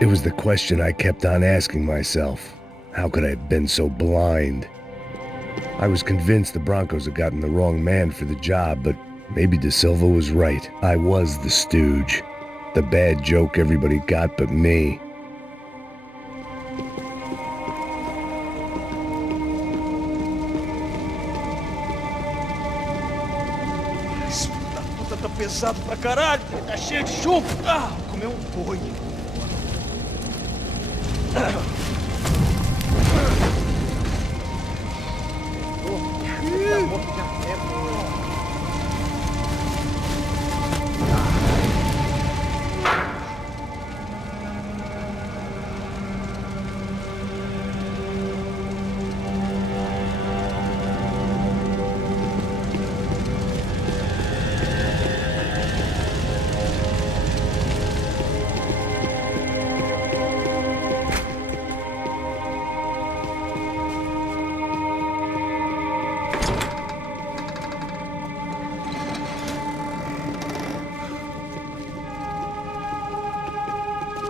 It was the question I kept on asking myself. How could I have been so blind? I was convinced the Broncos had gotten the wrong man for the job, but maybe De Silva was right. I was the stooge. The bad joke everybody got but me. Esse filho da puta tá pesado pra caralho, ele tá cheio de chumbo. Ah, comeu um boi.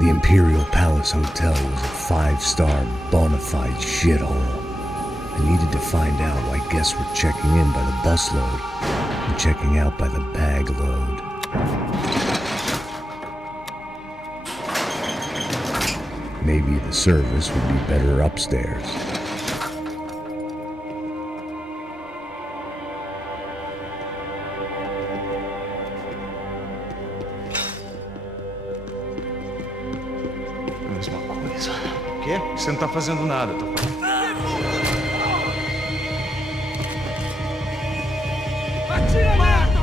The Imperial Palace Hotel was a five-star, bona fide shithole. I needed to find out why guests were checking in by the busload and checking out by the bag load. Maybe the service would be better upstairs. Mesma coisa. O quê? Você não tá fazendo nada, tá? Atira, merda!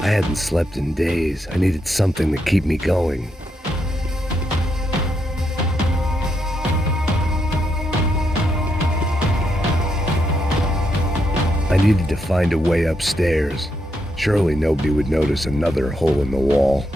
I hadn't slept in days. I needed something to keep me going. I needed to find a way upstairs. Surely nobody would notice another hole in the wall.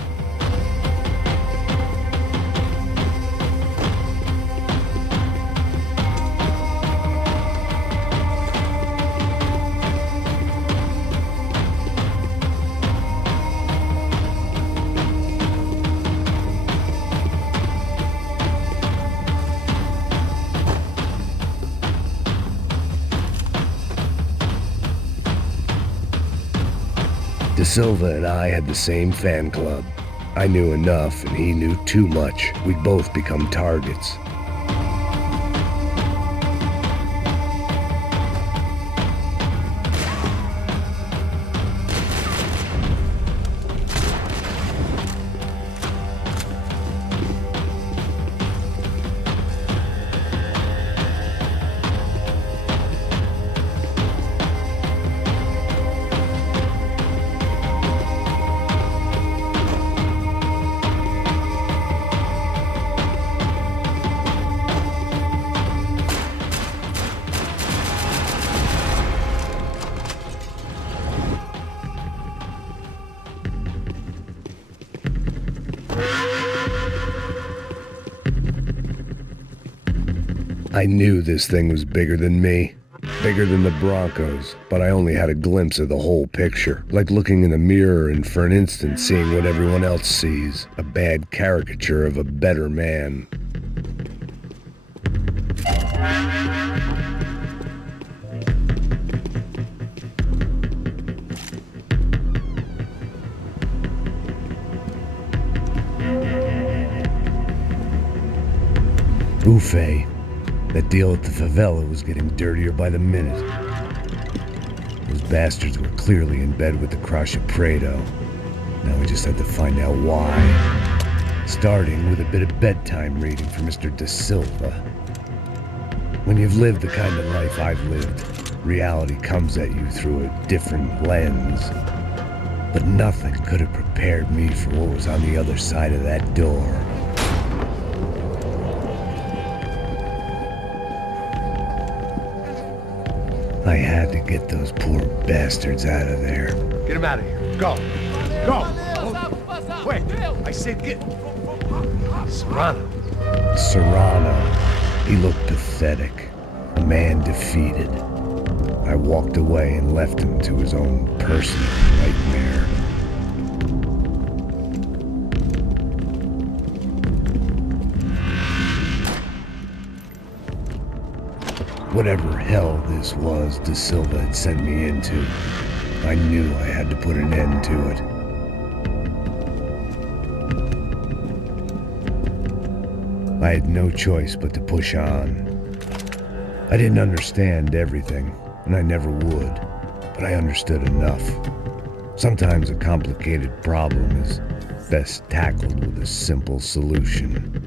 De Silva and I had the same fan club. I knew enough and he knew too much. We'd both become targets. I knew this thing was bigger than me, bigger than the Broncos, but I only had a glimpse of the whole picture, like looking in the mirror and for an instant seeing what everyone else sees, a bad caricature of a better man. Buffet. That deal at the favela was getting dirtier by the minute. Those bastards were clearly in bed with the Crash of Prado. Now we just had to find out why. Starting with a bit of bedtime reading for Mr. De Silva. When you've lived the kind of life I've lived, reality comes at you through a different lens. But nothing could have prepared me for what was on the other side of that door. I had to get those poor bastards out of there. Get him out of here. Go. Go. Wait. I said get... Serrano. Serrano. He looked pathetic. A man defeated. I walked away and left him to his own personal nightmare. Whatever hell this was De Silva had sent me into, I knew I had to put an end to it. I had no choice but to push on. I didn't understand everything, and I never would, but I understood enough. Sometimes a complicated problem is best tackled with a simple solution.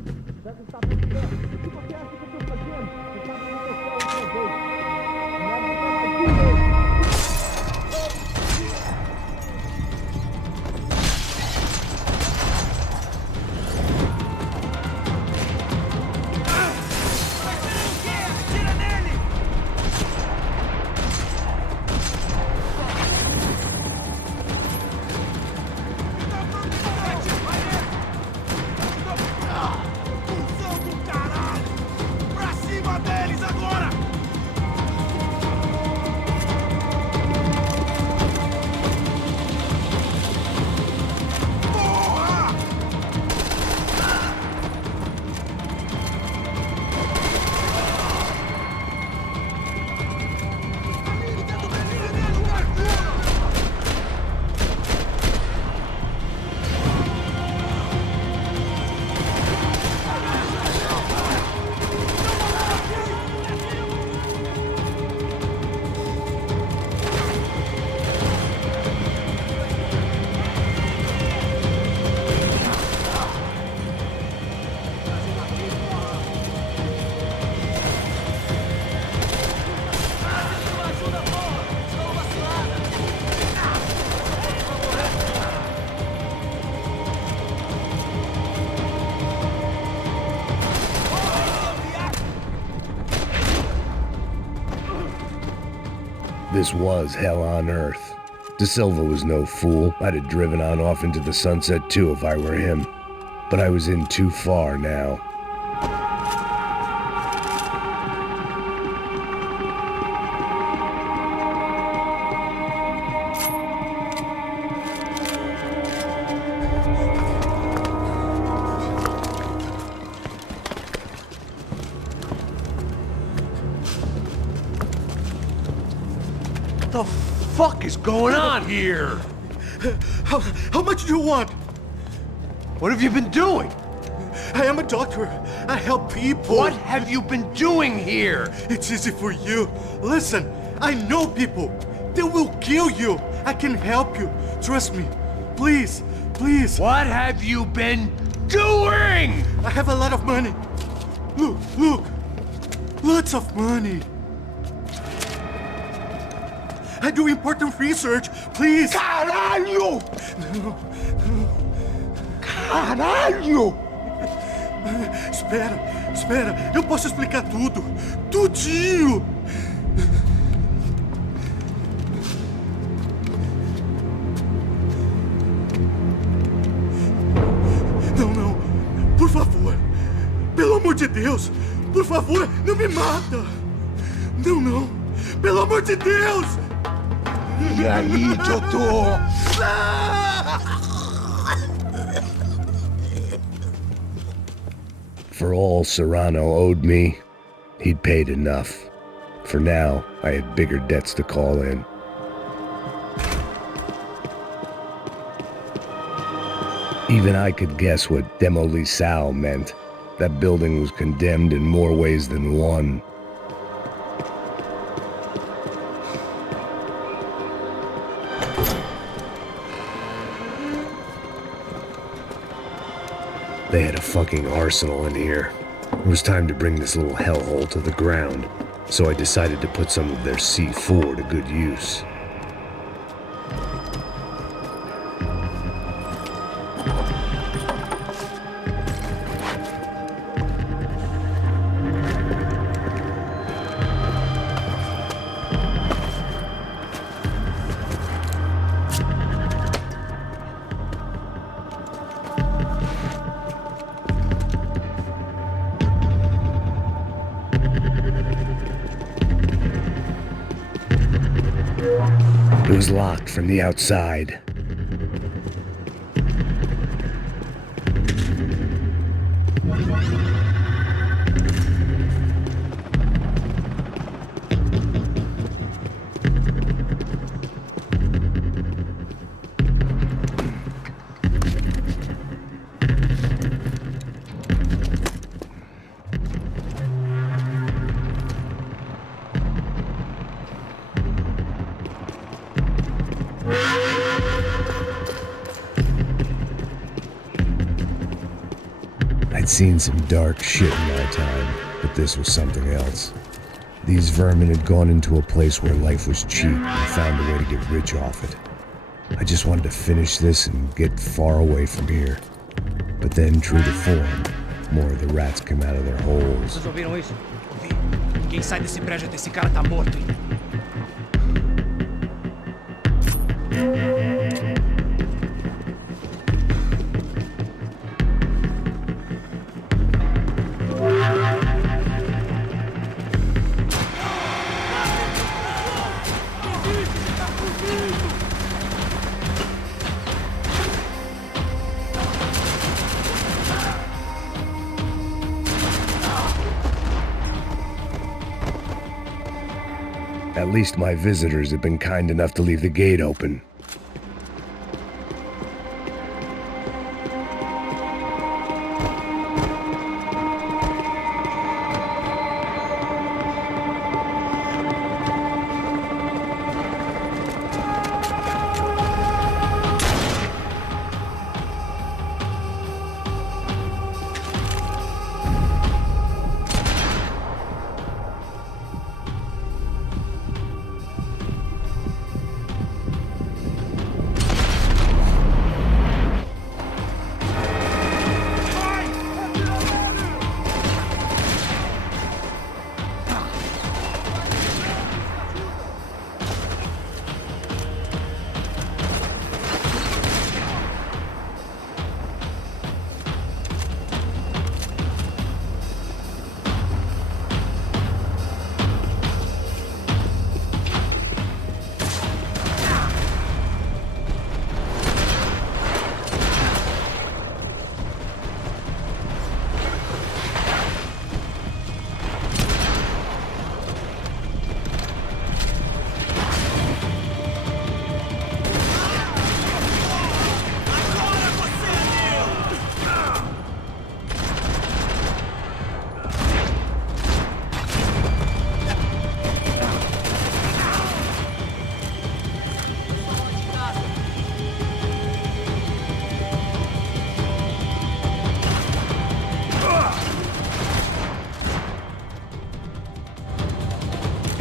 This was hell on earth. De Silva was no fool. I'd have driven on off into the sunset too if I were him. But I was in too far now. What the fuck is going on here? How much do you want? What have you been doing? I am a doctor. I help people. What have you been doing here? It's easy for you. Listen, I know people. They will kill you. I can help you. Trust me. Please, please. What have you been doing? I have a lot of money. Look, look. Lots of money. I do important research. Please. Caralho! No. Caralho! Espera, espera. Eu posso explicar tudo. Tudinho. Não, não. Por favor. Pelo amor de Deus. Por favor, não me mata. Não, não. Pelo amor de Deus. E aí, doutor? For all Serrano owed me, he'd paid enough. For now, I had bigger debts to call in. Even I could guess what demolição meant. That building was condemned in more ways than one. They had a fucking arsenal in here. It was time to bring this little hellhole to the ground, so I decided to put some of their C4 to good use. It was locked from the outside. I'd seen some dark shit in my time, but this was something else. These vermin had gone into a place where life was cheap and found a way to get rich off it. I just wanted to finish this and get far away from here. But then, true to form, more of the rats came out of their holes. Vocês ouviram isso? Ouvi. Ninguém sai desse prédio até esse cara tá morto, hein? At least my visitors had been kind enough to leave the gate open.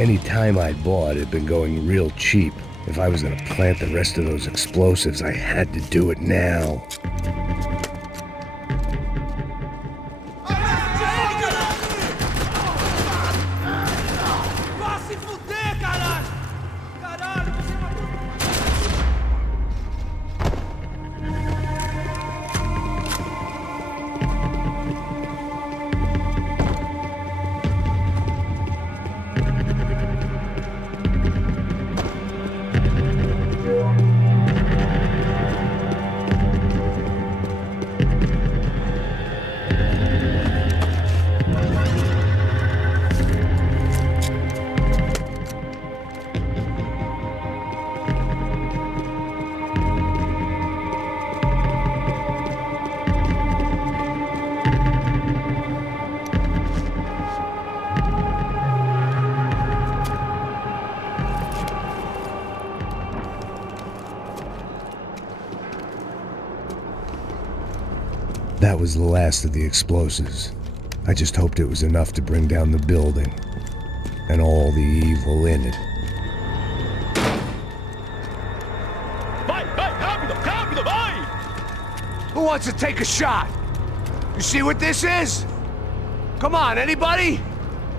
Any time I'd bought had been going real cheap. If I was gonna plant the rest of those explosives, I had to do it now. That was the last of the explosives. I just hoped it was enough to bring down the building and all the evil in it. Vai, rápido, rápido, vai! Who wants to take a shot? You see what this is? Come on, anybody?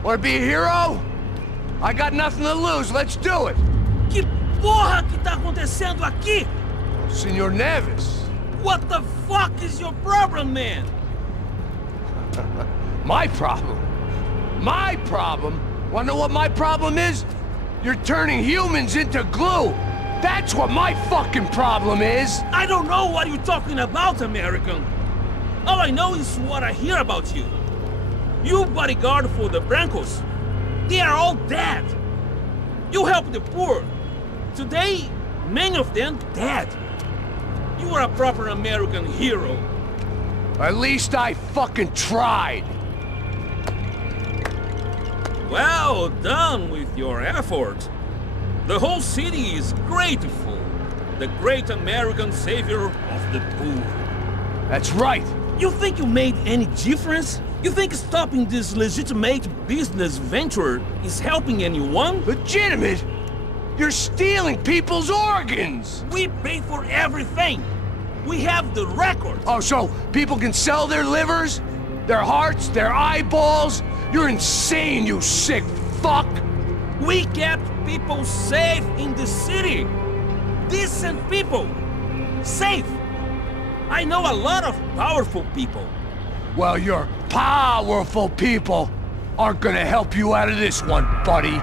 Want to be a hero? I got nothing to lose, let's do it! Que porra que tá acontecendo aqui? Senor Neves. What the fuck is your problem, man? My problem? My problem? Wanna know what my problem is? You're turning humans into glue! That's what my fucking problem is! I don't know what you're talking about, American. All I know is what I hear about you. You bodyguard for the Brancos. They are all dead. You help the poor. Today, many of them dead. You are a proper American hero. At least I fucking tried. Well done with your effort. The whole city is grateful. The great American savior of the poor. That's right. You think you made any difference? You think stopping this legitimate business venture is helping anyone? Legitimate? You're stealing people's organs! We pay for everything. We have the record. Oh, so people can sell their livers? Their hearts? Their eyeballs? You're insane, you sick fuck! We kept people safe in the city. Decent people. Safe. I know a lot of powerful people. Well, your powerful people aren't gonna help you out of this one, buddy.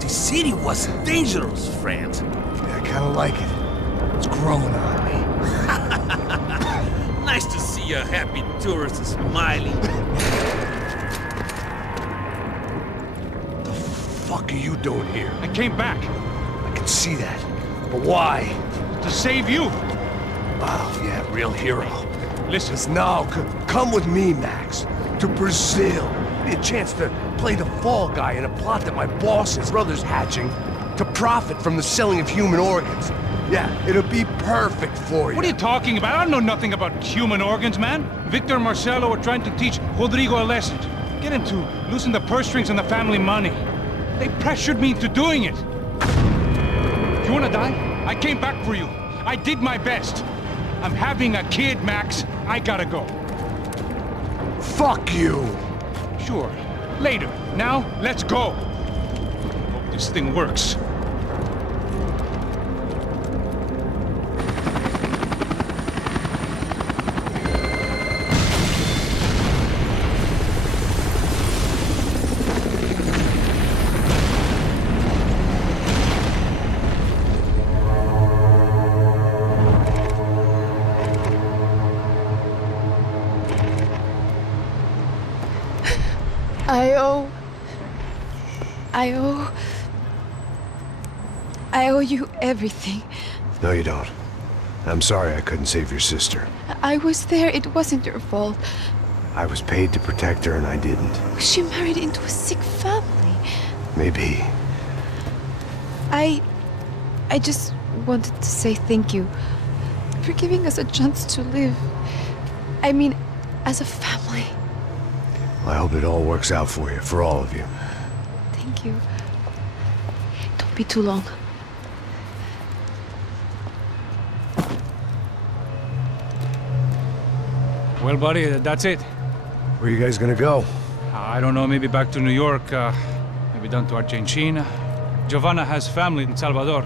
The city was dangerous, friend. Yeah, I kinda like it. It's growing on me. Nice to see a happy tourist smiling. What the fuck are you doing here? I came back I can see that. But why? to save you. Wow, yeah, real hero. Listen, Now, come with me, Max. To Brazil. Be a chance to play the fall guy in a plot that my boss's brother's hatching to profit from the selling of human organs. Yeah, it'll be perfect for you. what are you talking about? I don't know nothing about human organs, man. Victor and Marcelo are trying to teach Rodrigo a lesson. Get him to loosen the purse strings on the family money. They pressured me into doing it. You wanna die? I came back for you. I did my best. I'm having a kid, Max. I gotta go. Fuck you! Sure, later. Now, let's go. Hope this thing works. I owe you everything. No, you don't. I'm sorry I couldn't save your sister. I was there. It wasn't your fault. I was paid to protect her and I didn't. She married into a sick family. Maybe. I just wanted to say thank you for giving us a chance to live. I mean, as a family. I hope it all works out for you, for all of you. Thank you. Don't be too long. Well, buddy, that's it. Where are you guys gonna go? I don't know, maybe back to New York, maybe down to Argentina. Giovanna has family in Salvador.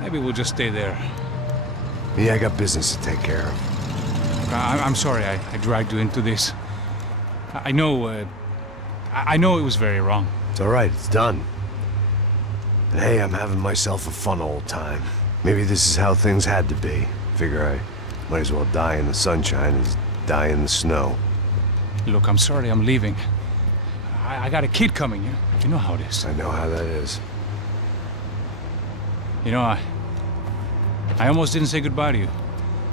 Maybe we'll just stay there. Me, I got business to take care of. I'm sorry I dragged you into this. I know it was very wrong. It's all right, it's done. And hey, I'm having myself a fun old time. Maybe this is how things had to be. Figure I might as well die in the sunshine as die in the snow. Look, I'm sorry I'm leaving. I got a kid coming, you know how it is. I know how that is. You know, I almost didn't say goodbye to you.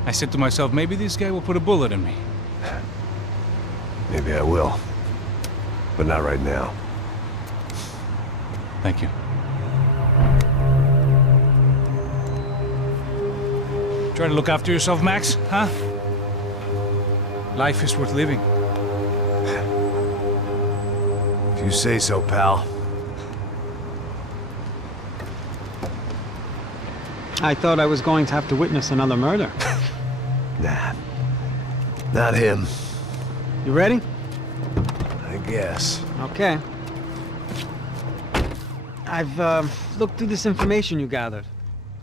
I said to myself, maybe this guy will put a bullet in me. Maybe I will. But not right now. Thank you. Try to look after yourself, Max, huh? Life is worth living. If you say so, pal. I thought I was going to have to witness another murder. Nah. Not him, You ready? I guess. Okay. I've looked through this information you gathered.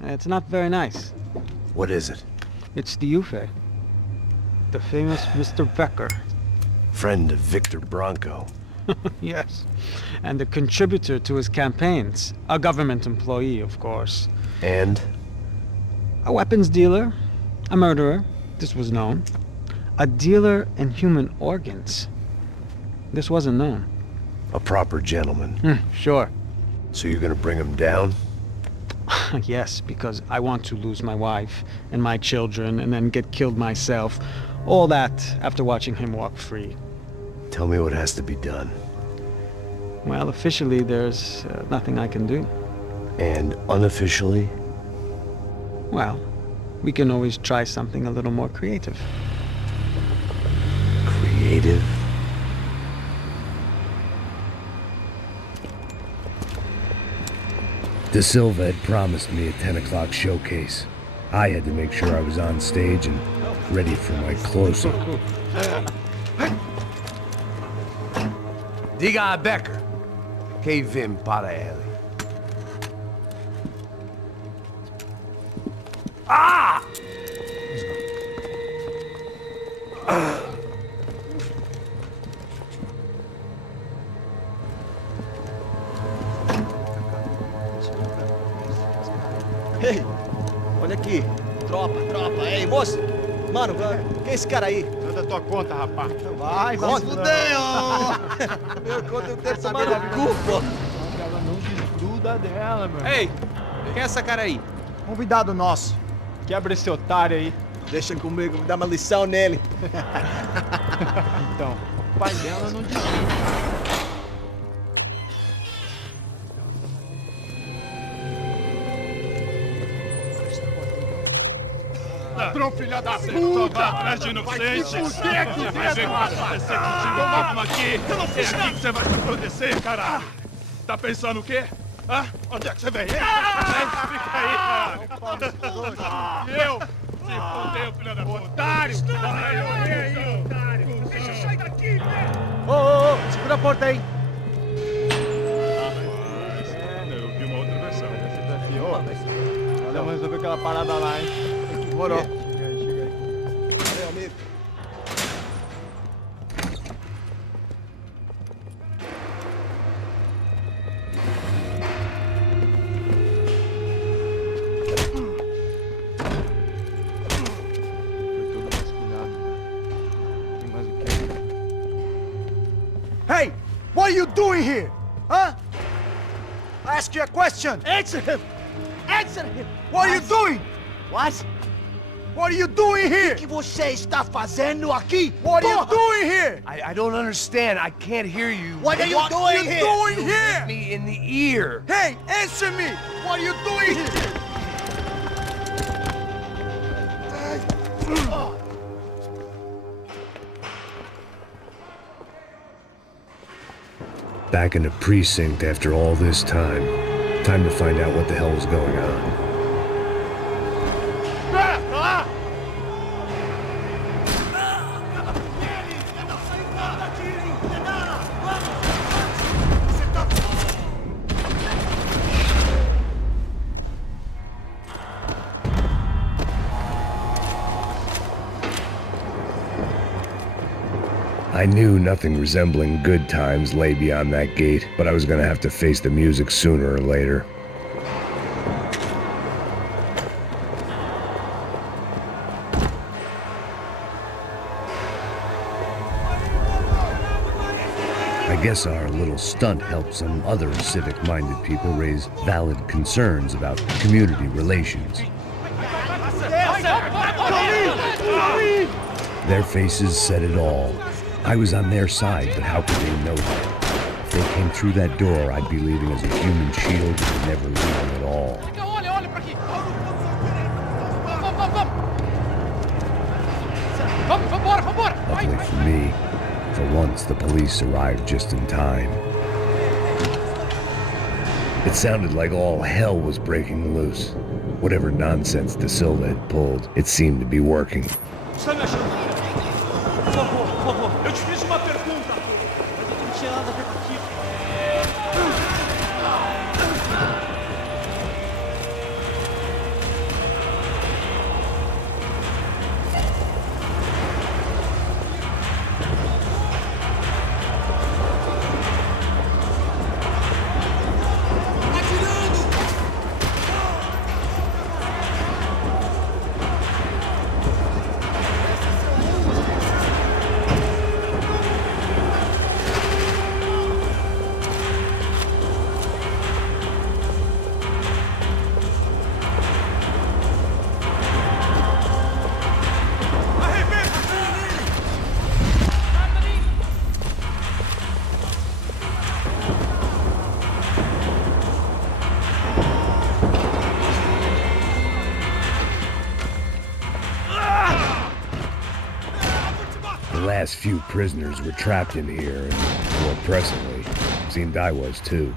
It's not very nice. What is it? It's the Ufe. The famous Mr. Becker. Friend of Victor Bronco. Yes. And a contributor to his campaigns. A government employee, of course. And? A weapons dealer. A murderer. This was known. A dealer in human organs. This wasn't known. A proper gentleman. Sure. So you're gonna bring him down? Yes, because I want to lose my wife and my children and then get killed myself. All that after watching him walk free. Tell me what has to be done. Well, officially, there's nothing I can do. And unofficially? Well, we can always try something a little more creative. Creative? De Silva had promised me a 10 o'clock showcase. I had to make sure I was on stage and ready for my close-up. Diga a Becker. Que vim para ele. Ah! Ei, olha aqui. Tropa, tropa. Ei, moço. Mano, quem é esse cara aí? Manda tua conta, rapaz. Vai, se fuder, ó! Meu conta eu quero saber da culpa. Ela não desgruda dela, meu. Ei, quem é essa cara aí? Convidado nosso. Quebra esse otário aí. Deixa comigo, me dá uma lição nele. Então, o pai dela não desgruda. Ladrão, filha da puta! Vai atrás de inocentes! Vai ver o que vai acontecer contigo mesmo aqui! Eu não fiz nada! É aqui que você vai se proteger, caralho! Tá pensando o quê? Hã? Onde é que você vem? Fica aí, caralho! E eu? Se fodeu, filha da puta! Otário! Aí, otário! Deixa eu sair daqui, velho! Ô, segura a porta aí! Eu vi uma outra versão. Vamos resolver aquela parada lá, hein? Morou. Chega aí. Valeu, amigo. Foi todo vasculhado. Tem mais o quê? Hey! What are you doing here? Huh? I ask you a question. Answer him! Answer him! What are you doing? What? What are you doing here? O que você está fazendo aqui? What are you doing here? I don't understand. I can't hear you. What are you doing here? What are you doing You hit here? me in the ear. Hey, answer me! What are you doing here? Back in the precinct after all this time. Time to find out what the hell was going on. I knew nothing resembling good times lay beyond that gate, but I was gonna have to face the music sooner or later. I guess our little stunt helped some other civic-minded people raise valid concerns about community relations. Their faces said it all. I was on their side, but how could they know that? If they came through that door, I'd be leaving as a human shield and never leaving at all. Olha pra aqui. Vambora. Luckily for me, for once the police arrived just in time. It sounded like all hell was breaking loose. Whatever nonsense De Silva had pulled, it seemed to be working. Está me achando? Por favor. Eu te fiz uma pergunta. Mas eu não tinha nada a ver contigo. The last few prisoners were trapped in here, and more pressingly, seemed I was too.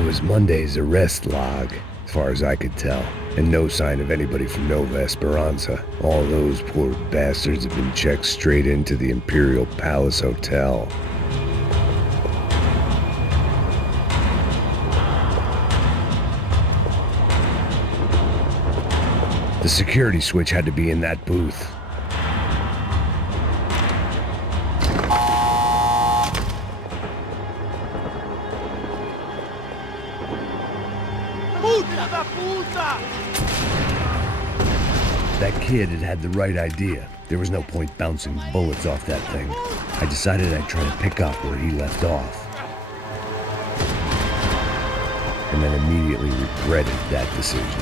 It was Monday's arrest log, as far as I could tell, and no sign of anybody from Nova Esperanza. All those poor bastards had been checked straight into the Imperial Palace Hotel. The security switch had to be in that booth. That kid had the right idea. There was no point bouncing bullets off that thing. I decided I'd try to pick up where he left off. And then immediately regretted that decision.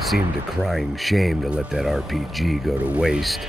Seemed a crying shame to let that RPG go to waste.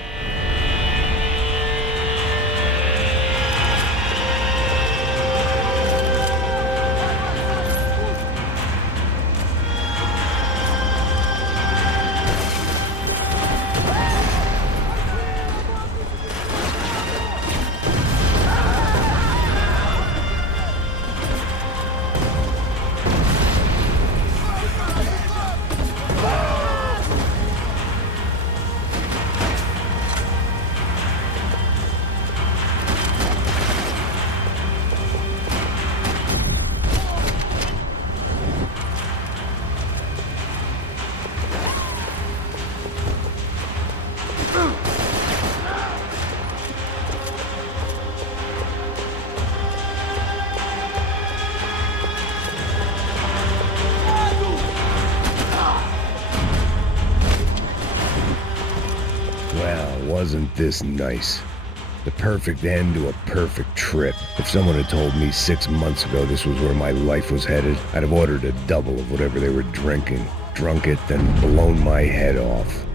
Well, wasn't this nice? The perfect end to a perfect trip. If someone had told me 6 months ago this was where my life was headed, I'd have ordered a double of whatever they were drinking, drunk it, then blown my head off.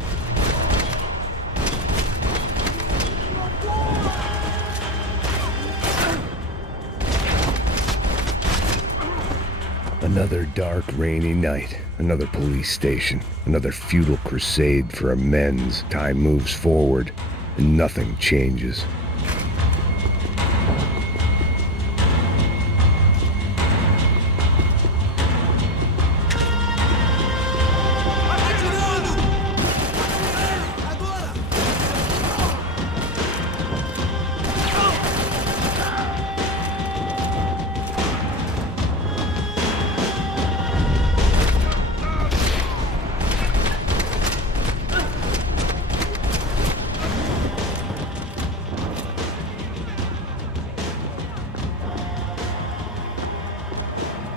Another dark, rainy night. Another police station. Another futile crusade for amends. Time moves forward, and nothing changes.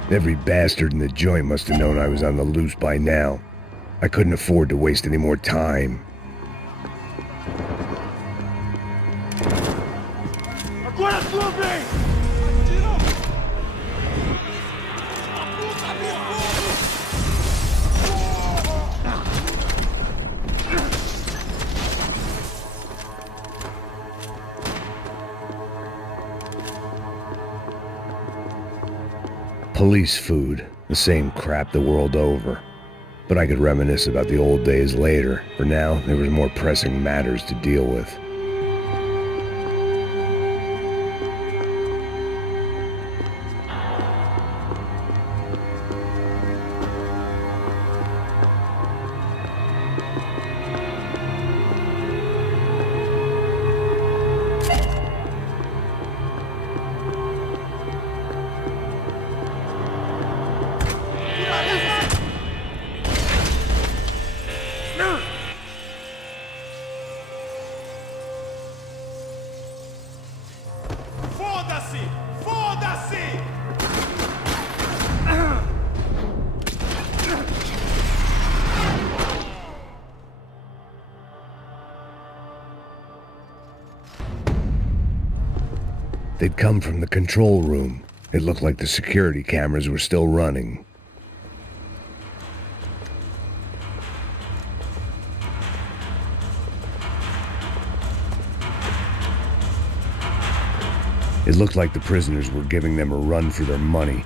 Every bastard in the joint must have known I was on the loose by now. I couldn't afford to waste any more time. Police food, the same crap the world over. But I could reminisce about the old days later. For now, there was more pressing matters to deal with. They'd come from the control room. It looked like the security cameras were still running. It looked like the prisoners were giving them a run for their money.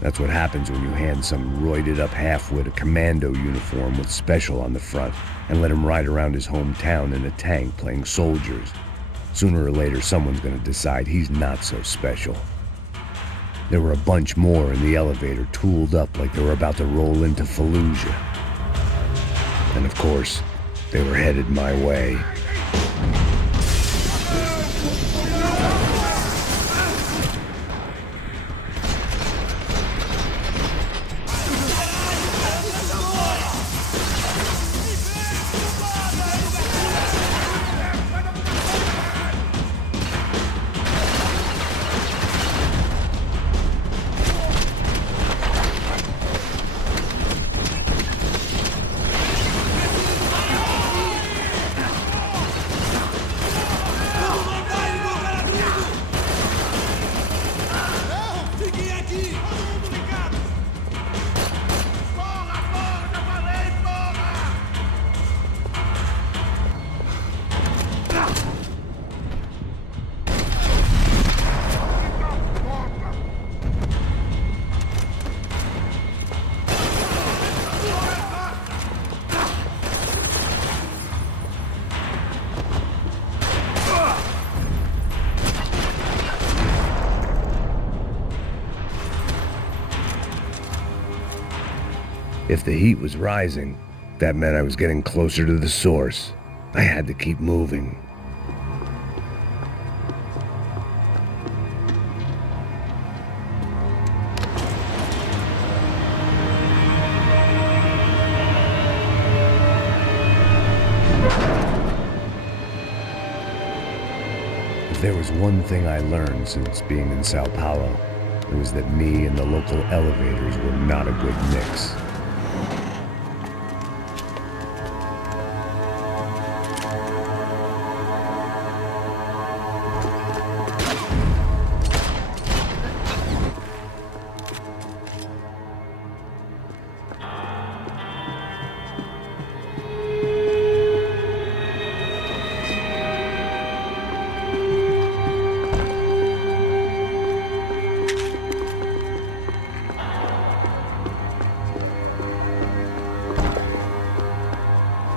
That's what happens when you hand some roided-up halfwit a commando uniform with special on the front and let him ride around his hometown in a tank playing soldiers. Sooner or later, someone's gonna decide he's not so special. There were a bunch more in the elevator, tooled up like they were about to roll into Fallujah. And of course, they were headed my way. If the heat was rising, that meant I was getting closer to the source. I had to keep moving. If there was one thing I learned since being in Sao Paulo, it was that me and the local elevators were not a good mix.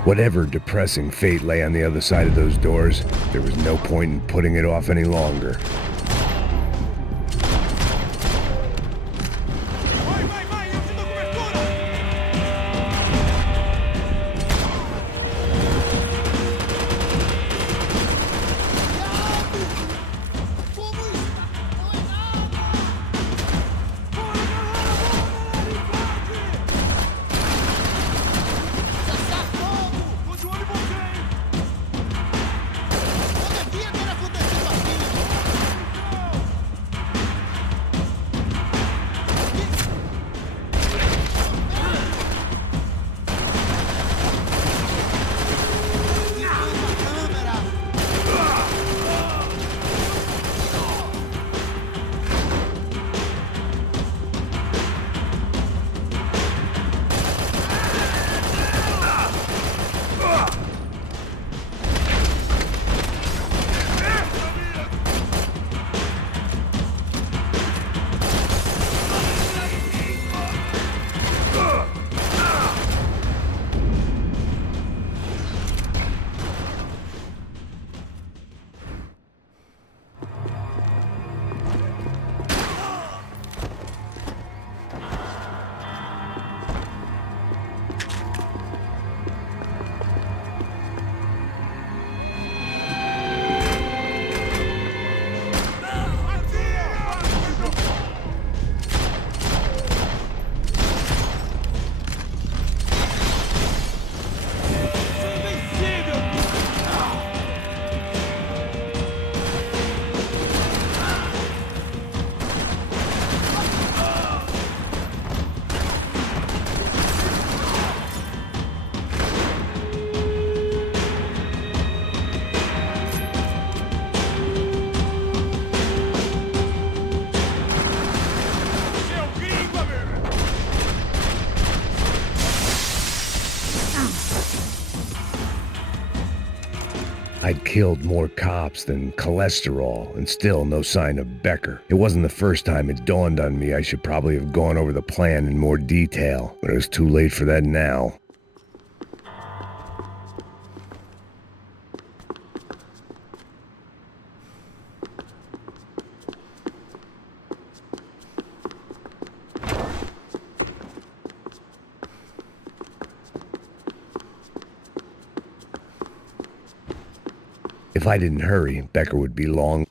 Whatever depressing fate lay on the other side of those doors, there was no point in putting it off any longer. I'd killed more cops than cholesterol, and still no sign of Becker. It wasn't the first time it dawned on me I should probably have gone over the plan in more detail, but it was too late for that now. If I didn't hurry, Becker would be long.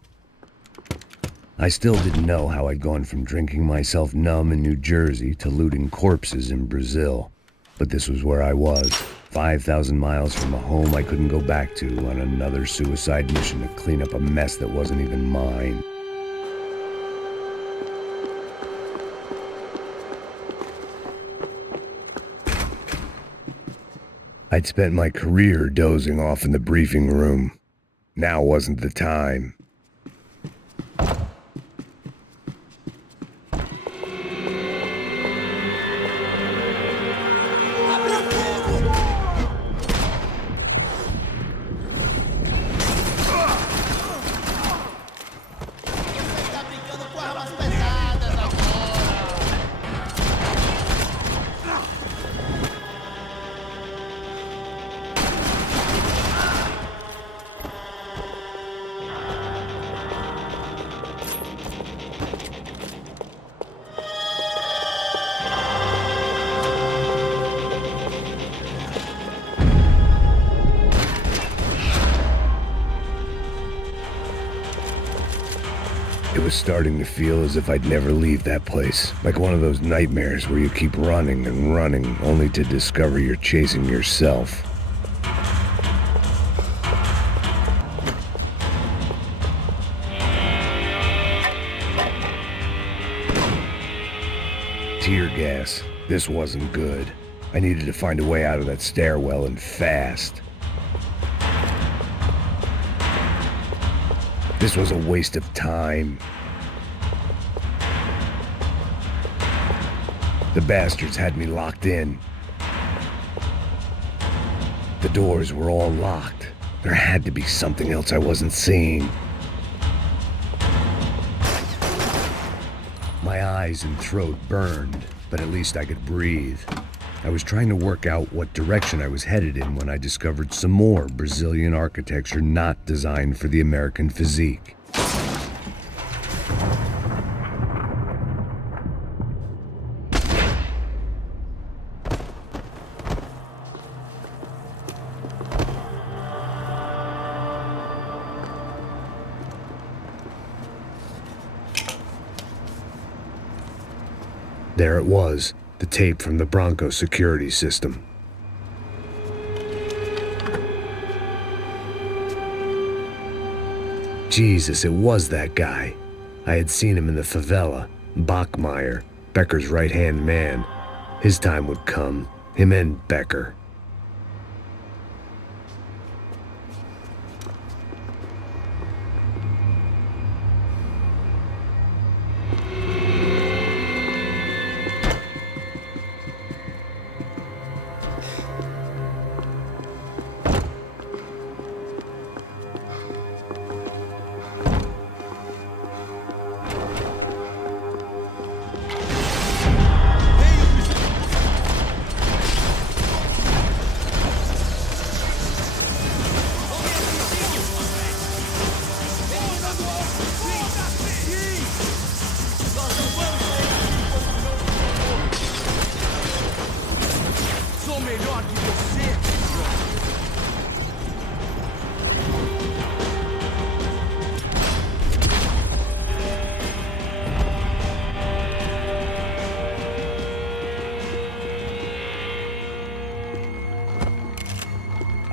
I still didn't know how I'd gone from drinking myself numb in New Jersey to looting corpses in Brazil. But this was where I was, 5,000 miles from a home I couldn't go back to, on another suicide mission to clean up a mess that wasn't even mine. I'd spent my career dozing off in the briefing room. Now wasn't the time. It was starting to feel as if I'd never leave that place, like one of those nightmares where you keep running and running only to discover you're chasing yourself. Tear gas. This wasn't good. I needed to find a way out of that stairwell, and fast. This was a waste of time. The bastards had me locked in. The doors were all locked. There had to be something else I wasn't seeing. My eyes and throat burned, but at least I could breathe. I was trying to work out what direction I was headed in when I discovered some more Brazilian architecture not designed for the American physique. There it was, the tape from the Bronco security system. Jesus, it was that guy. I had seen him in the favela. Bachmeyer, Becker's right-hand man. His time would come. Him and Becker.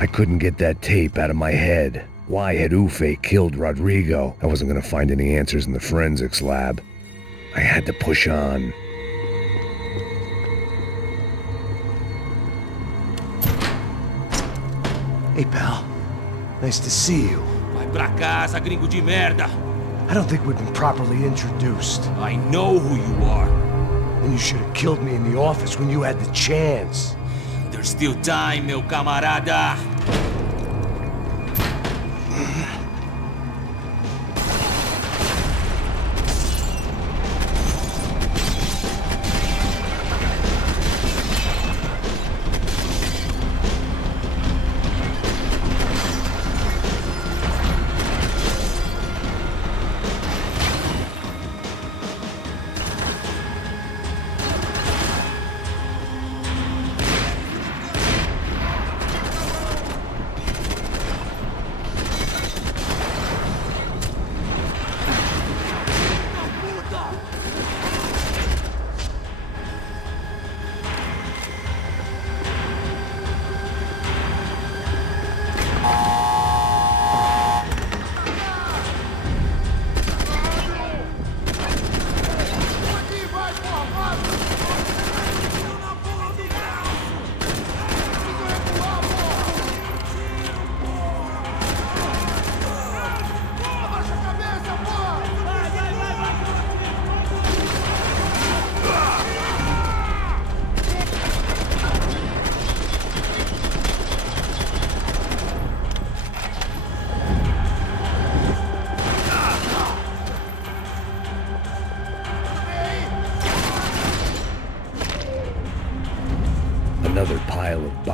I couldn't get that tape out of my head. Why had Ufe killed Rodrigo? I wasn't gonna find any answers in the forensics lab. I had to push on. Hey, pal. Nice to see you. Vai pra casa, gringo de merda. I don't think we've been properly introduced. I know who you are. And you should have killed me in the office when you had the chance. There's still time, meu camarada.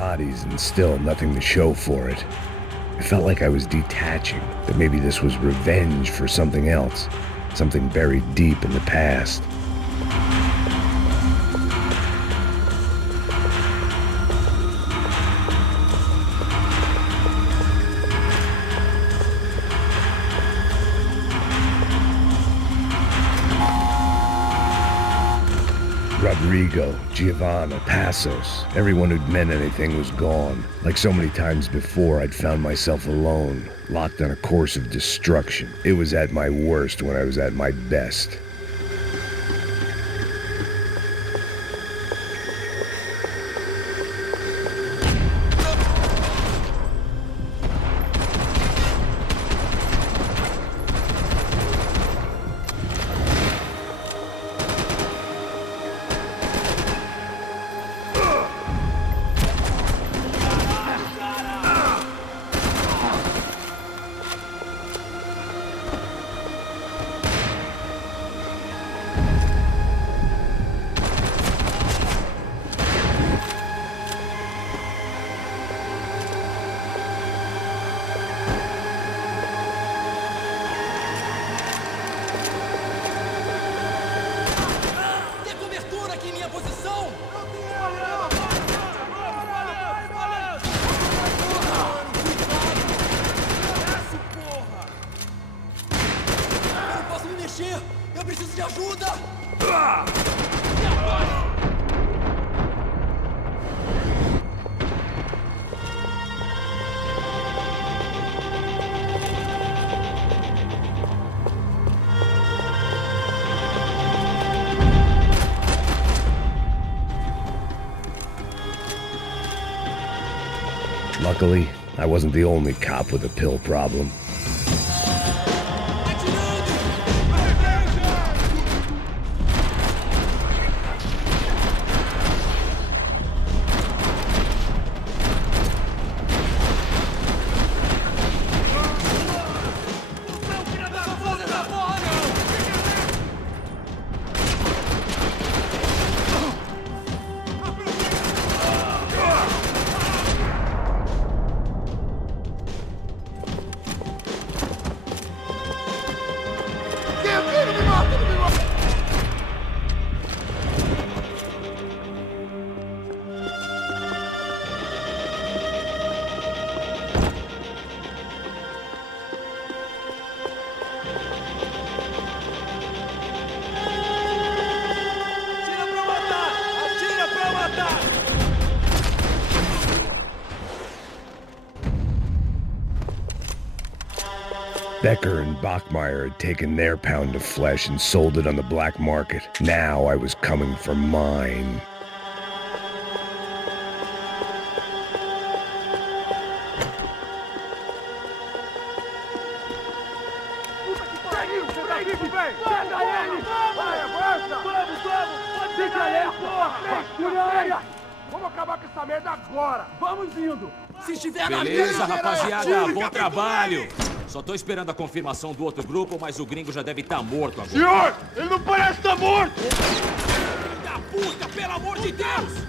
bodies and still nothing to show for it. I felt like I was detaching, that maybe this was revenge for something else, something buried deep in the past. Rodrigo, Giovanna, Passos, everyone who'd meant anything was gone. Like so many times before, I'd found myself alone, locked on a course of destruction. It was at my worst when I was at my best. Eu preciso de ajuda! Luckily, I wasn't the only cop with a pill problem. Becker and Bachmeyer had taken their pound of flesh and sold it on the black market. Now I was coming for mine. Vamos acabar com essa merda agora! Vamos indo! Se estiver na Beleza, rapaziada, bom trabalho! Só tô esperando a confirmação do outro grupo, mas o gringo já deve estar morto agora. Senhor! Ele não parece estar morto! Filho da puta, pelo amor de Deus!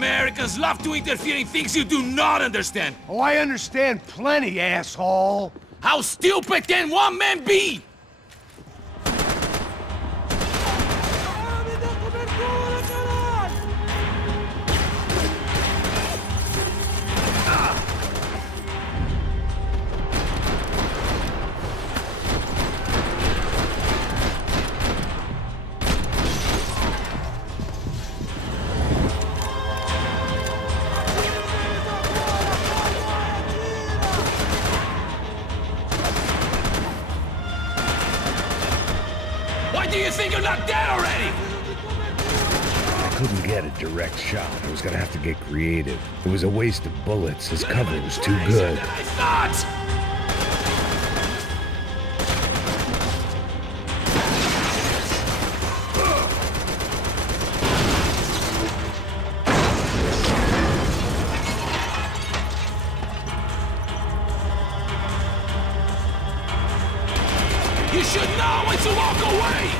Americans love to interfere in things you do not understand. Oh, I understand plenty, asshole. How stupid can one man be? Why do you think you're not dead already? I couldn't get a direct shot. I was gonna have to get creative. It was a waste of bullets. His cover was too good. I thought! You should know when to walk away!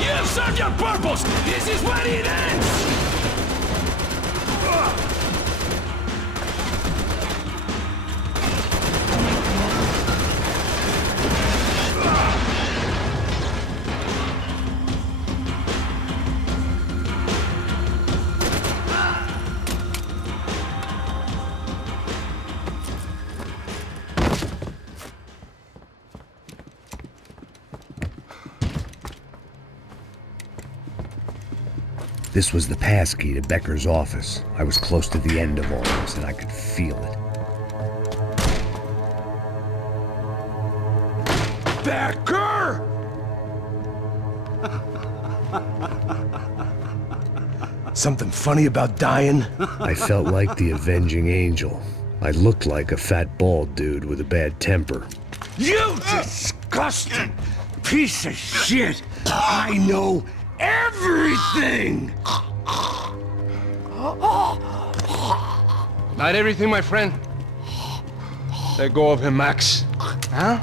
You have served your purpose! This is where it ends! This was the passkey to Becker's office. I was close to the end of all this, and I could feel it. Becker! Something funny about dying? I felt like the avenging angel. I looked like a fat bald dude with a bad temper. You disgusting piece of shit! I know everything! Not everything, my friend. Let go of him, Max. Huh?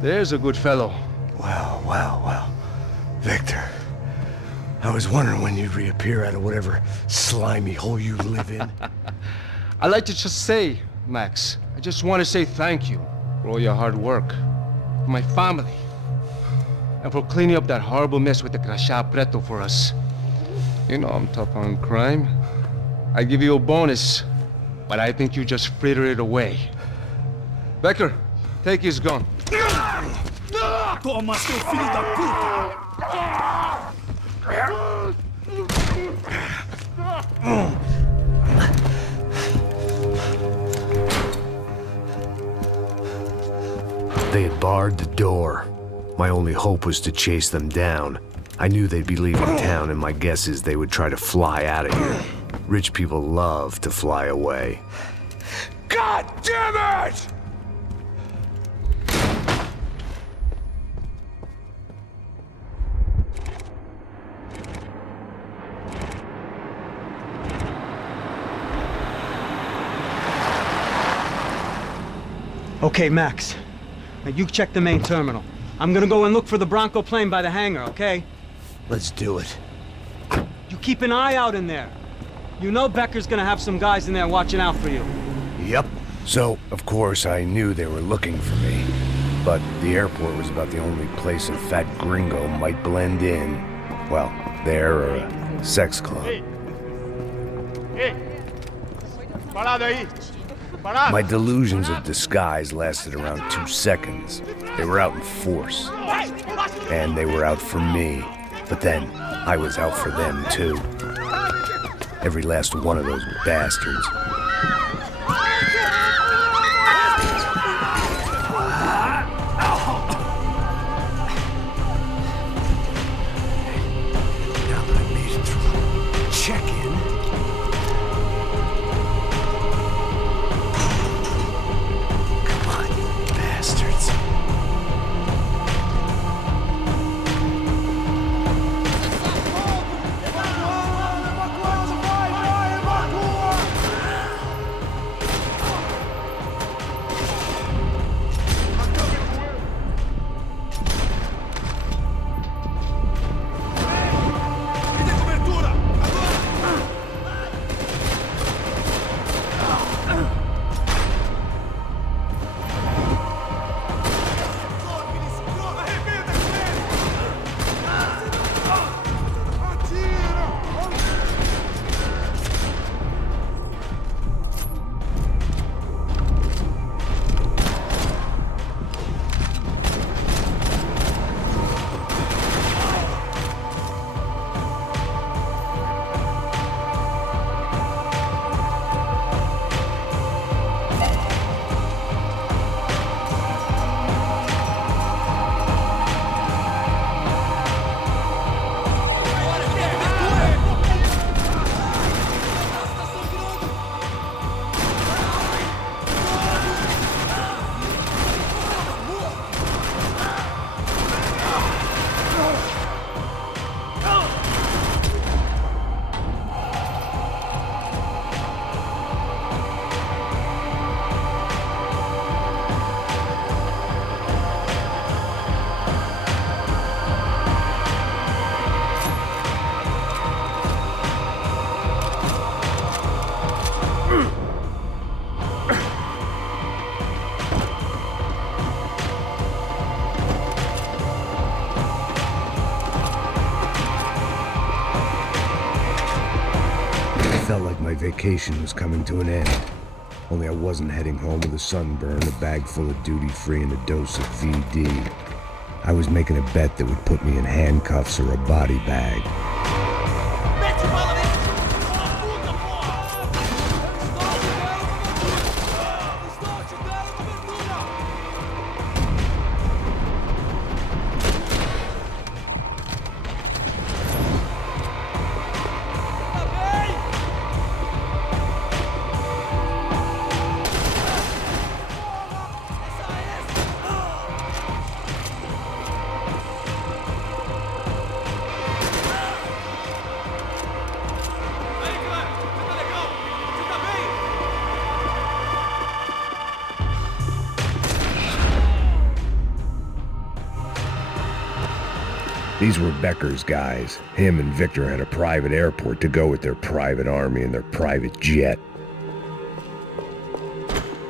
There's a good fellow. Well. Victor, I was wondering when you'd reappear out of whatever slimy hole you live in. I'd like to just say, Max, I just want to say thank you for all your hard work, for my family, and for cleaning up that horrible mess with the Crasha Preto for us. You know I'm tough on crime. I give you a bonus, but I think you just frittered it away. Becker, take his gun. Toma, seu filho da puta! They had barred the door. My only hope was to chase them down. I knew they'd be leaving town, and my guess is they would try to fly out of here. Rich people love to fly away. God damn it! Okay, Max. Now you check the main terminal. I'm gonna go and look for the Bronco plane by the hangar, okay? Let's do it. You keep an eye out in there. You know Becker's gonna have some guys in there watching out for you. Yep. So, of course, I knew they were looking for me. But the airport was about the only place a fat gringo might blend in. Well, there or a sex club. Parado aí! My delusions of disguise lasted around 2 seconds. They were out in force. And they were out for me. But then, I was out for them too. Every last one of those bastards. Now that I made it through check-in. felt like my vacation was coming to an end. Only I wasn't heading home with a sunburn, a bag full of duty-free, and a dose of VD. I was making a bet that would put me in handcuffs or a body bag. These were Becker's guys. Him and Victor had a private airport to go with their private army and their private jet.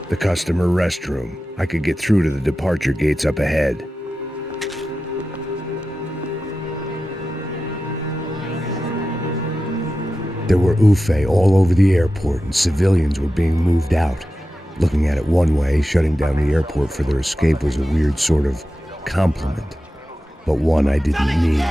The customer restroom. I could get through to the departure gates up ahead. There were UFE all over the airport, and civilians were being moved out. Looking at it one way, shutting down the airport for their escape was a weird sort of compliment, but one I didn't need.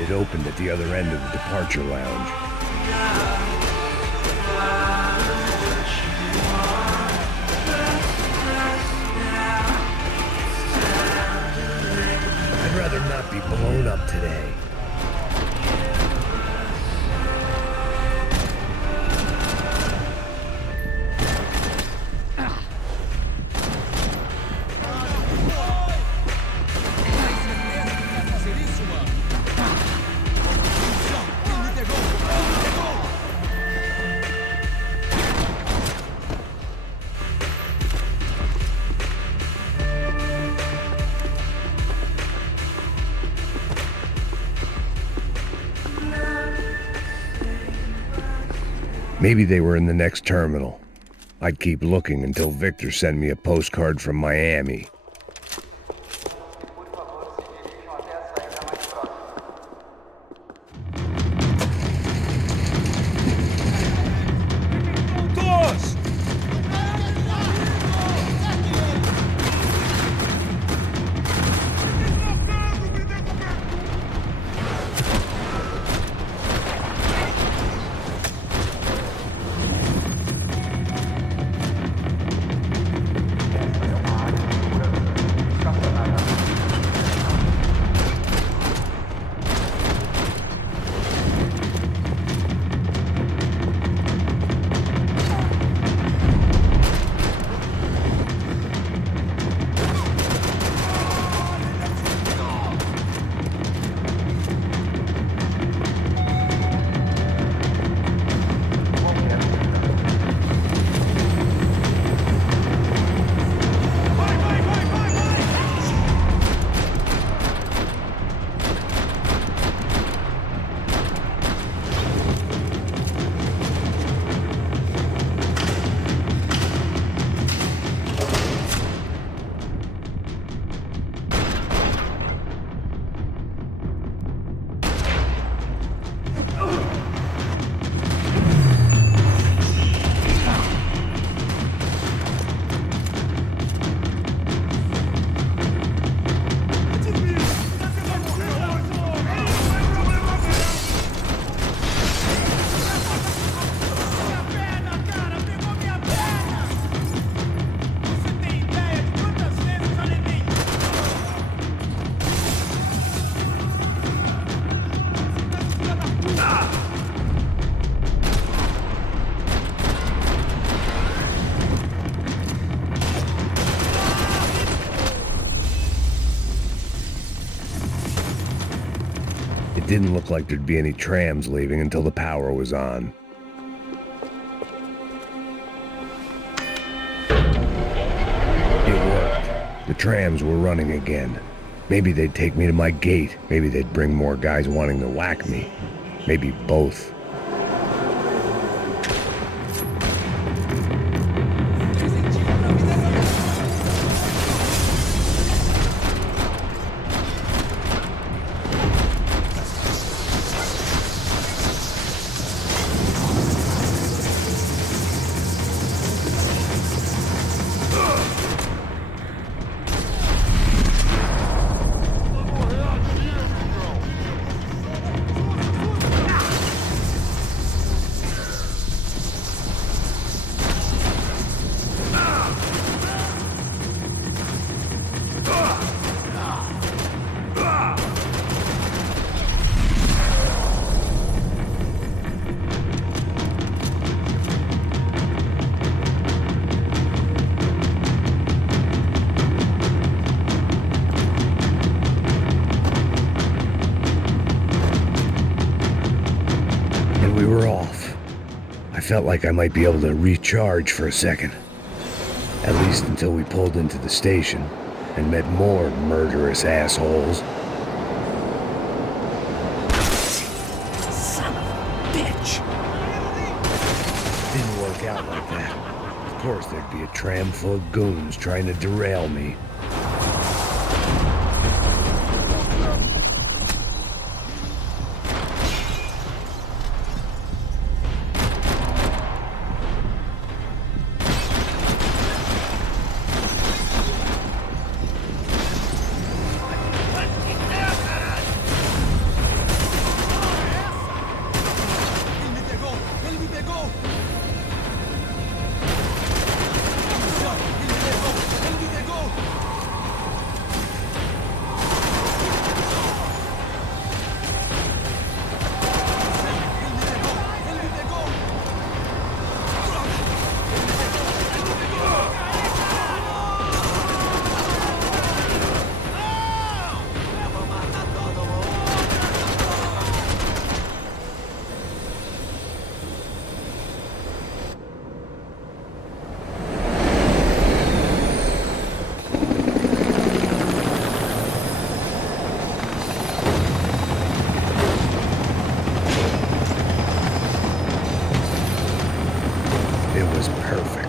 It opened at the other end of the departure lounge. I'd rather not be blown up today. Maybe they were in the next terminal. I'd keep looking until Victor sent me a postcard from Miami. didn't look like there'd be any trams leaving until the power was on. It worked. The trams were running again. Maybe they'd take me to my gate. Maybe they'd bring more guys wanting to whack me. Maybe both. We were off. I felt like I might be able to recharge for a second. At least until we pulled into the station and met more murderous assholes. Son of a bitch! Didn't work out like that. Of course there'd be a tram full of goons trying to derail me. It was perfect.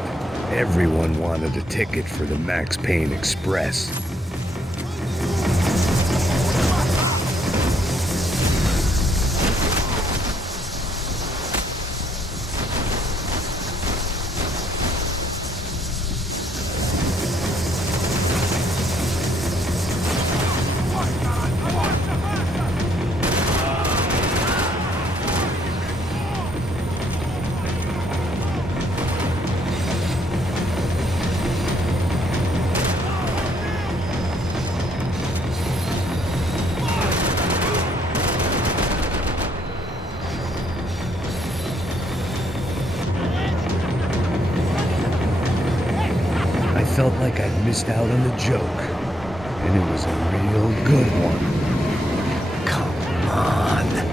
Everyone wanted a ticket for the Max Payne Express. I felt like I'd missed out on the joke, and it was a real good one. Come on.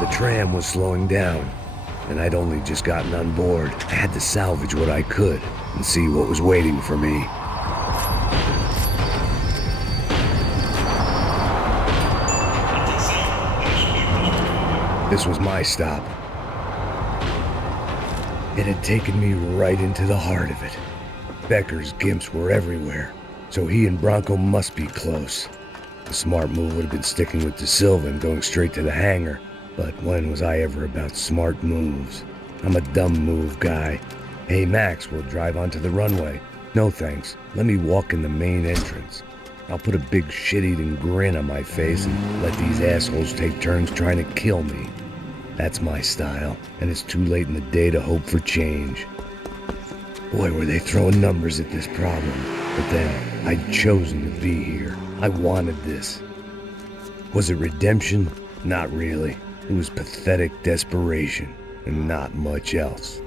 The tram was slowing down, and I'd only just gotten on board. I had to salvage what I could and see what was waiting for me. This was my stop. It had taken me right into the heart of it. Becker's gimps were everywhere, so he and Bronco must be close. The smart move would have been sticking with De Silva and going straight to the hangar. But when was I ever about smart moves? I'm a dumb move guy. Hey Max, we'll drive onto the runway. No thanks, let me walk in the main entrance. I'll put a big shit-eating grin on my face and let these assholes take turns trying to kill me. That's my style, and it's too late in the day to hope for change. Boy, were they throwing numbers at this problem. But then, I'd chosen to be here. I wanted this. Was it redemption? Not really. It was pathetic desperation, and not much else.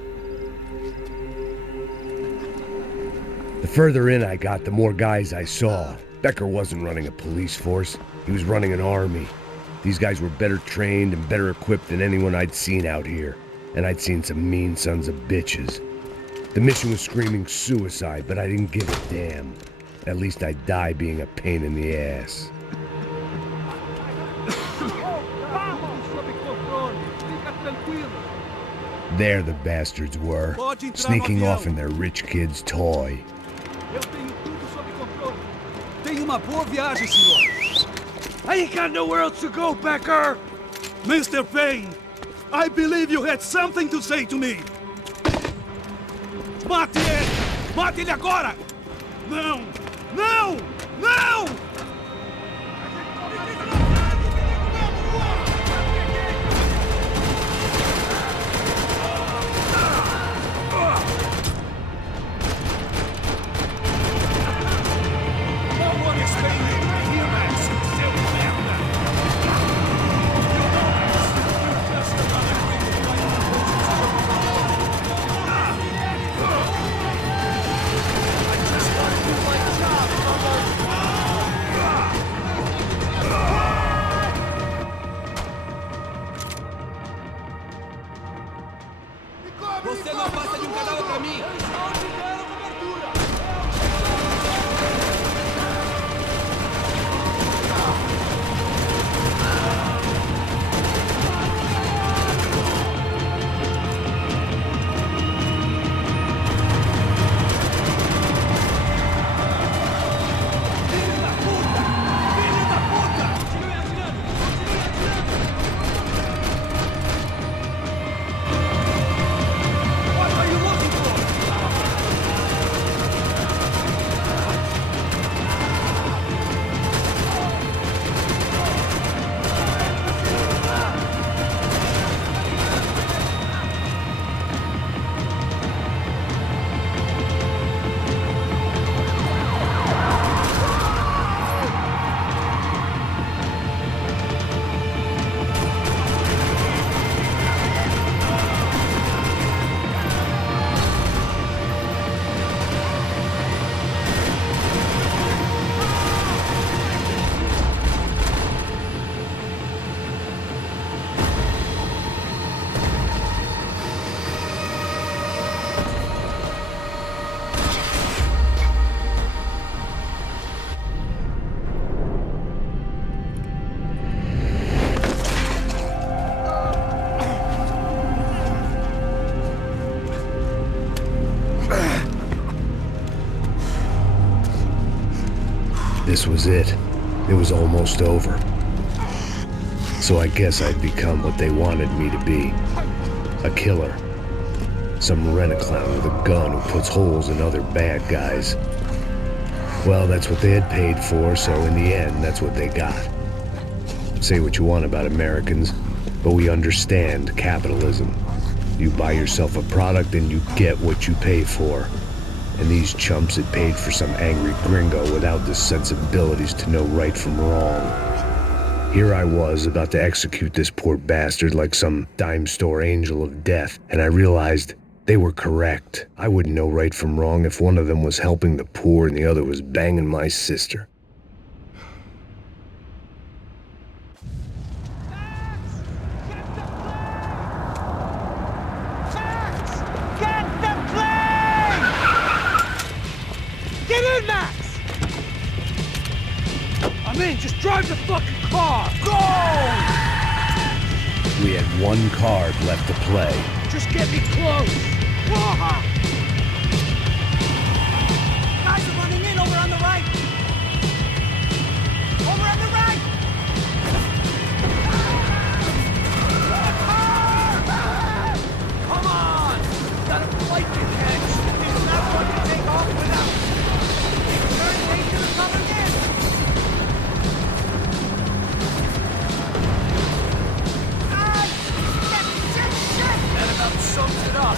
The further in I got, the more guys I saw. Becker wasn't running a police force. He was running an army. These guys were better trained and better equipped than anyone I'd seen out here. And I'd seen some mean sons of bitches. The mission was screaming suicide, but I didn't give a damn. At least I'd die being a pain in the ass. There the bastards were, sneaking off in their rich kid's toy. Tenha uma boa viagem, senhor. I ain't got nowhere else to go, Becker! Mr. Payne, I believe you had something to say to me. Mate ele! Mate ele agora! Não! Não! Não! Você não passa de um cadáver pra mim! This was it. It was almost over. So I guess I'd become what they wanted me to be. A killer. Some rent-a-clown with a gun who puts holes in other bad guys. Well, that's what they had paid for, so in the end, that's what they got. Say what you want about Americans, but we understand capitalism. You buy yourself a product and you get what you pay for. And these chumps had paid for some angry gringo without the sensibilities to know right from wrong. Here I was, about to execute this poor bastard like some dime store angel of death, and I realized they were correct. I wouldn't know right from wrong if one of them was helping the poor and the other was banging my sister. Just drive the fucking car! Go! We had one card left to play. Just get me close! Guys are running in over on the right! Over on the right! Come on! You gotta fight the catch! It's not going to take off without... Turn Nation is coming in! That about sums it up.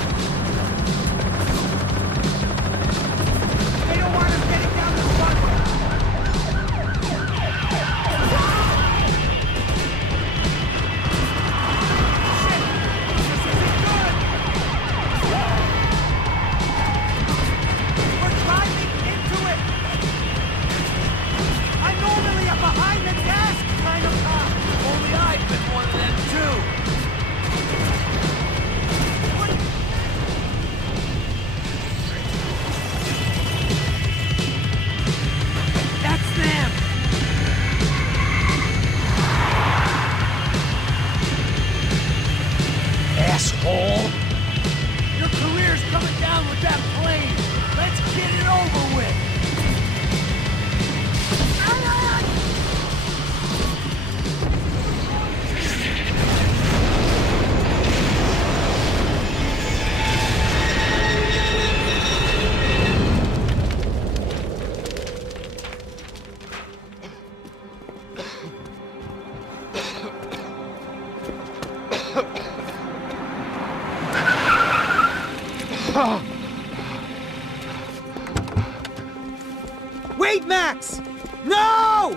Max! No!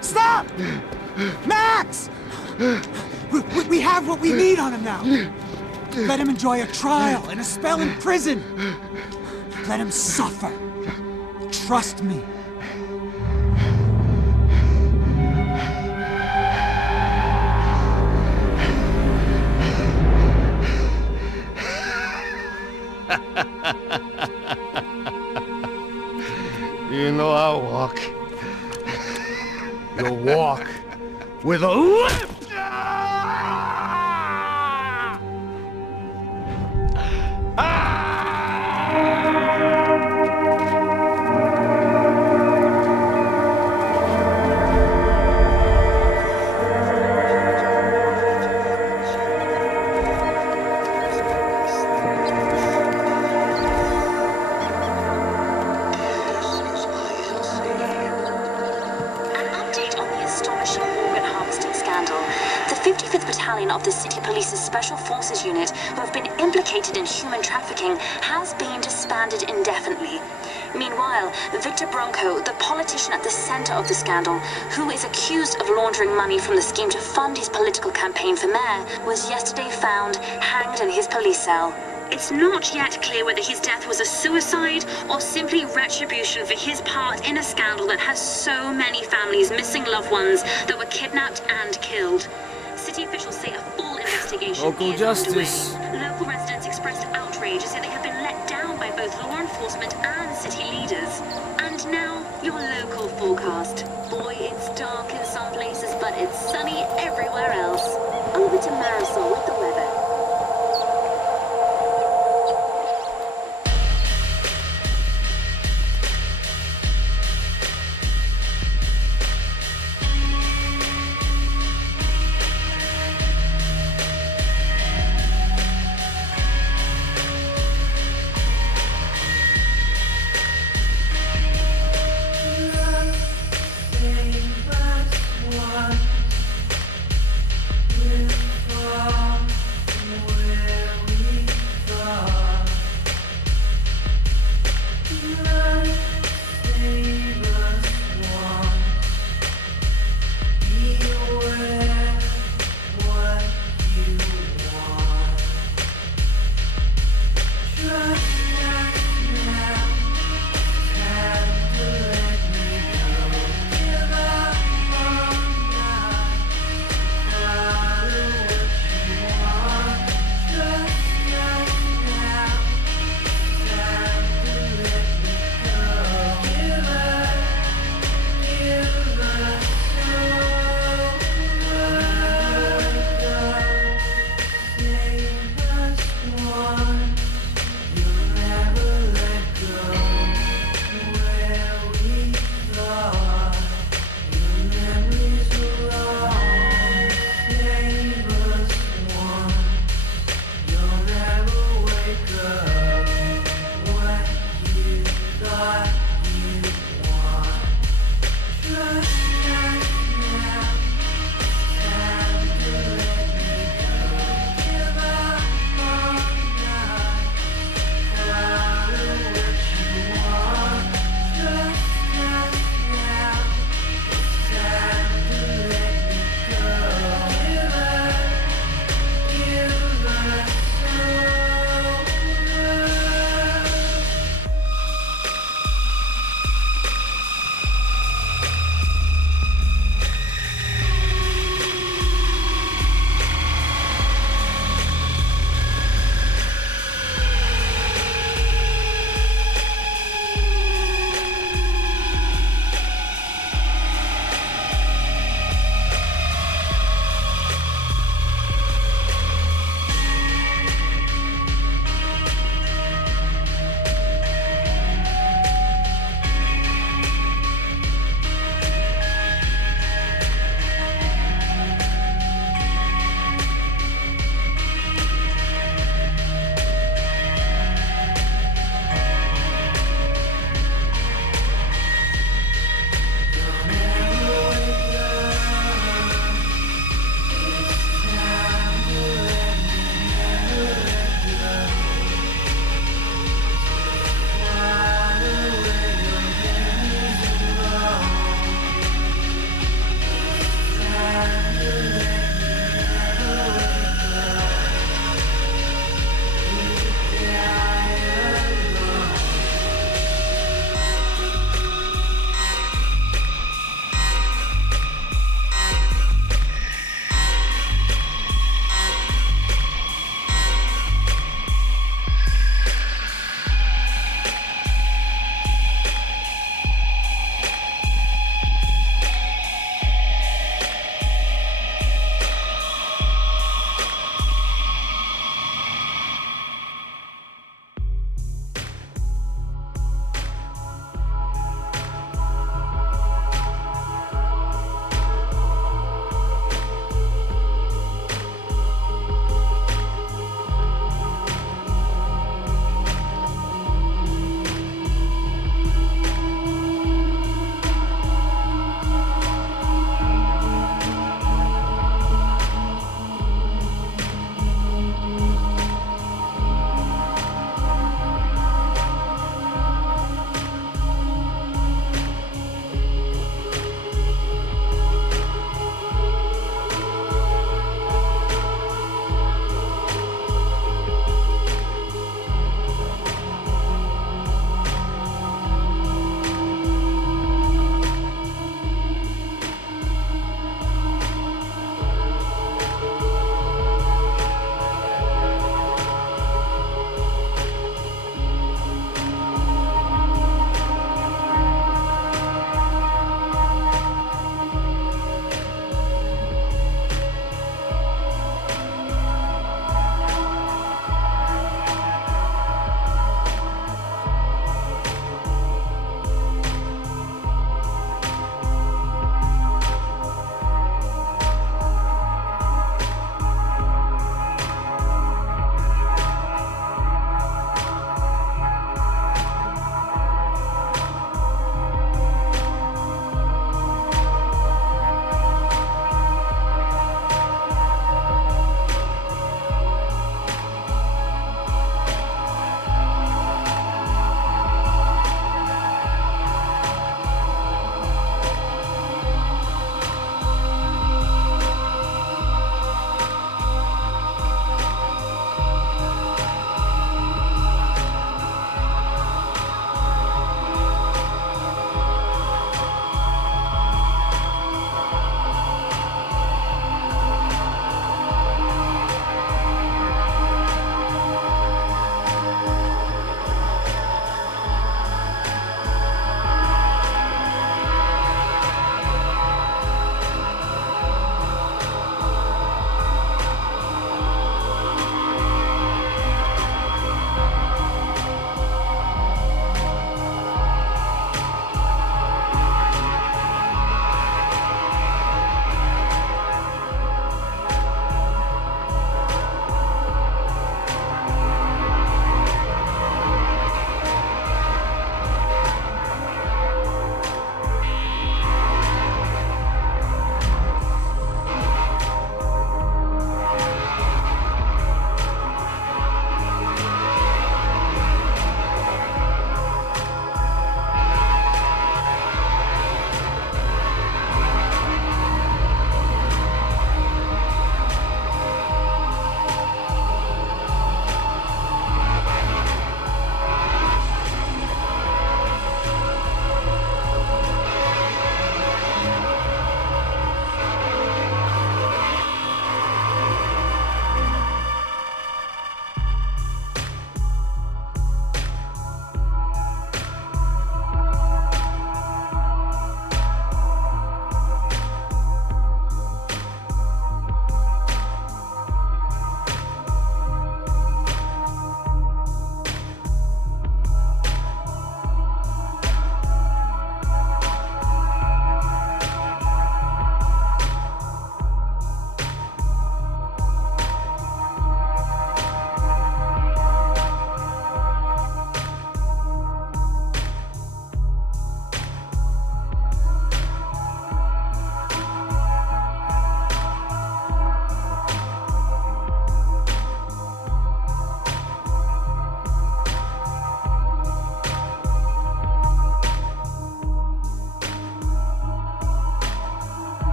Stop! Max! We have what we need on him now. Let him enjoy a trial and a spell in prison. Let him suffer. Trust me. You know I'll walk. You'll walk with a limp! Of the City Police's Special Forces Unit, who have been implicated in human trafficking, has been disbanded indefinitely. Meanwhile, Victor Bronco, the politician at the center of the scandal, who is accused of laundering money from the scheme to fund his political campaign for mayor, was yesterday found hanged in his police cell. It's not yet clear whether his death was a suicide or simply retribution for his part in a scandal that has so many families missing loved ones that were kidnapped and killed. City officials say a full investigation Local is justice. underway. Local residents expressed outrage as they have been let down by both law enforcement and city leaders. And now, your local forecast. Boy, it's dark in some places, but it's sunny everywhere else. Over to Marisol with the weather.